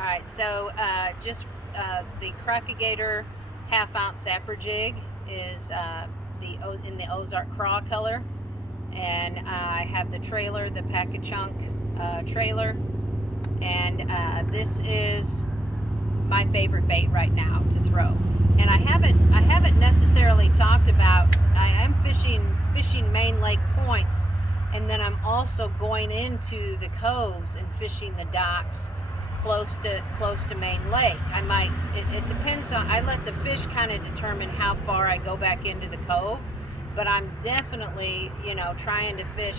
All right, so just the Crocagator half-ounce sapper jig is in the Ozark craw color, and I have the trailer, the pack-a-chunk trailer, and this is my favorite bait right now to throw. And I haven't necessarily talked about. I am fishing main lake points, and then I'm also going into the coves and fishing the docks close to main lake. I might, it depends on, I let the fish kind of determine how far I go back into the cove, but I'm definitely, trying to fish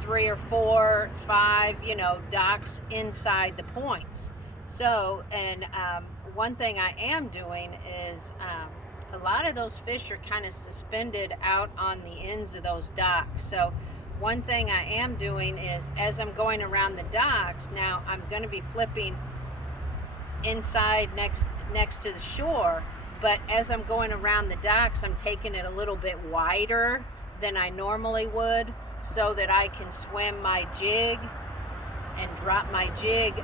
3 or 4, 5, docks inside the points. So, and one thing I am doing is a lot of those fish are kind of suspended out on the ends of those docks. So one thing I am doing is, as I'm going around the docks, now I'm going to be flipping inside next to the shore, but as I'm going around the docks, I'm taking it a little bit wider than I normally would, so that I can swim my jig and drop my jig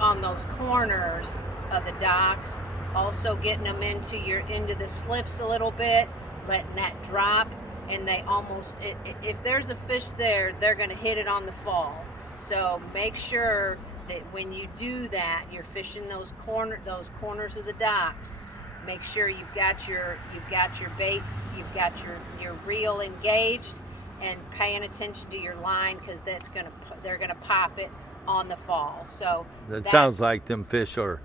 on those corners of the docks, also getting them into the slips a little bit, letting that drop. And they almost, if there's a fish there, they're going to hit it on the fall. So make sure that when you do that, you're fishing those corners of the docks. Make sure you've got your bait, you've got your reel engaged, and paying attention to your line, because they're gonna pop it on the fall. So that sounds like them fish are,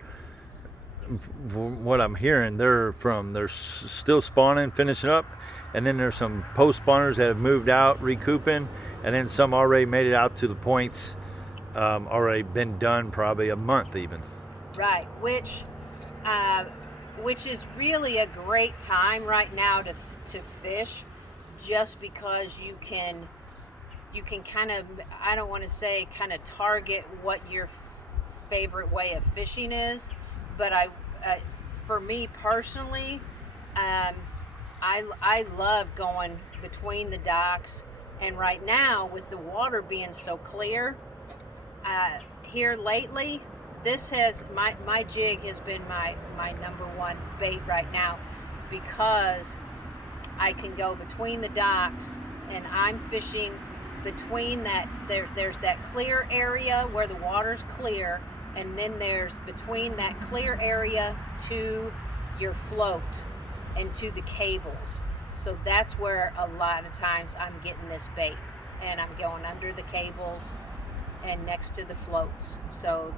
from what I'm hearing, they're still spawning, finishing up. And then there's some post spawners that have moved out, recouping, and then some already made it out to the points, already been done probably a month even. Right, which is really a great time right now to fish, just because you can kind of, I don't want to say kind of target what your favorite way of fishing is, but for me personally, I love going between the docks, and right now with the water being so clear, here lately, my jig has been my number one bait right now, because I can go between the docks, and I'm fishing between that. There's that clear area where the water's clear, and then there's between that clear area to your float and to the cables. So that's where a lot of times I'm getting this bait, and I'm going under the cables and next to the floats. So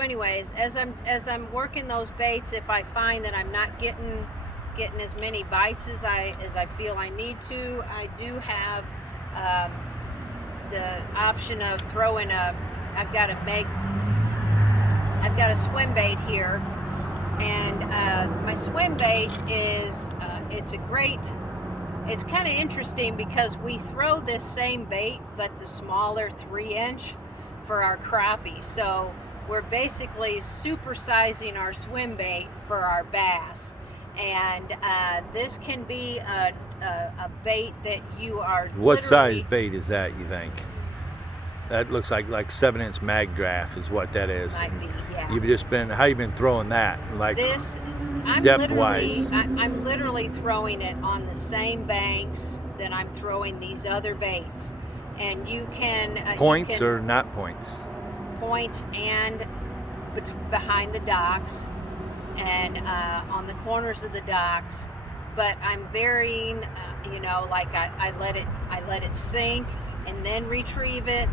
anyways, as I'm working those baits, if I find that I'm not getting as many bites as I feel I need to, I do have the option of throwing I've got a swim bait here. And my swim bait is, it's kind of interesting, because we throw this same bait, but the smaller 3-inch for our crappie. So we're basically supersizing our swim bait for our bass. And this can be a bait that you are What size bait is that, you think? That looks like 7-inch mag draft is what that is. Might be, yeah. How you been throwing that? Like this, depth wise? I'm literally throwing it on the same banks that I'm throwing these other baits. And you can points or not points? Points and behind the docks, and on the corners of the docks. But I'm varying, like I let it sink and then retrieve it.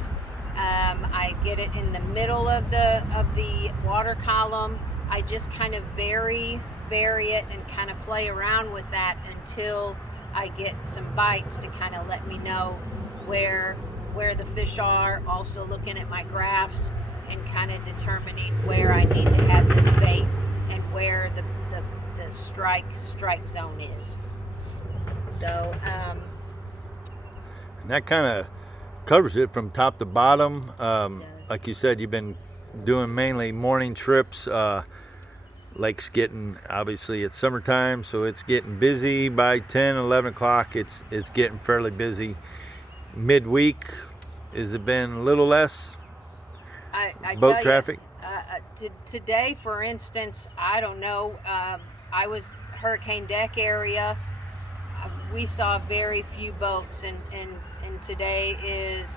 I get it in the middle of the water column. I just kind of vary it and kind of play around with that until I get some bites to kind of let me know where the fish are. Also looking at my graphs and kind of determining where I need to have this bait and where the strike zone is. So and that kind of covers it from top to bottom. Like you said, you've been doing mainly morning trips. Lake's getting, obviously it's summertime, so it's getting busy by 10, 11 o'clock. It's getting fairly busy. Midweek, has it been a little less I boat traffic? Today, for instance, I don't know. I was Hurricane Deck area. We saw very few boats, and today is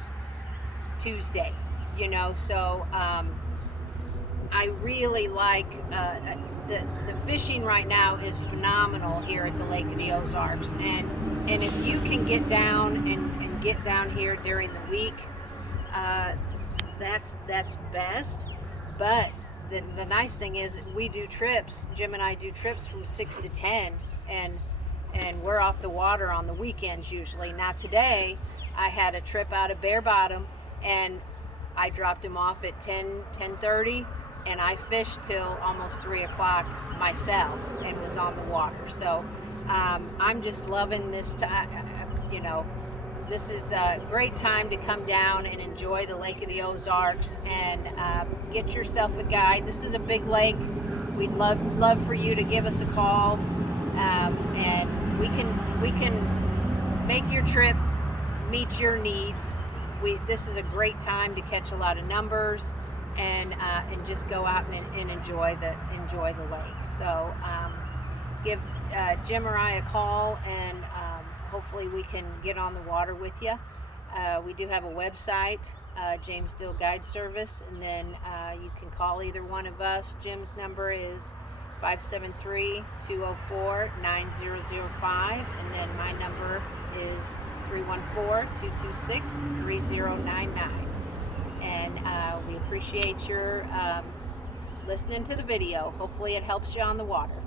Tuesday. You know, so I really like the fishing right now is phenomenal here at the Lake of the Ozarks, and if you can get down and get down here during the week, that's best. But the nice thing is we do trips. Jim and I do trips from 6 to 10, and we're off the water on the weekends usually. Now today I had a trip out of Bear Bottom, and I dropped him off at 10:30, and I fished till almost 3 o'clock myself and was on the water. So I'm just loving this time. You know, this is a great time to come down and enjoy the Lake of the Ozarks, and get yourself a guide. This is a big lake. We'd love for you to give us a call, and we can make your trip meet your needs. This is a great time to catch a lot of numbers, and just go out and enjoy the lake. So give Jim or I a call, and hopefully we can get on the water with you. We do have a website, James Dill Guide Service, and then you can call either one of us. Jim's number is 573-204-9005, and then my number is 314-226-3099. And we appreciate your listening to the video. Hopefully it helps you on the water.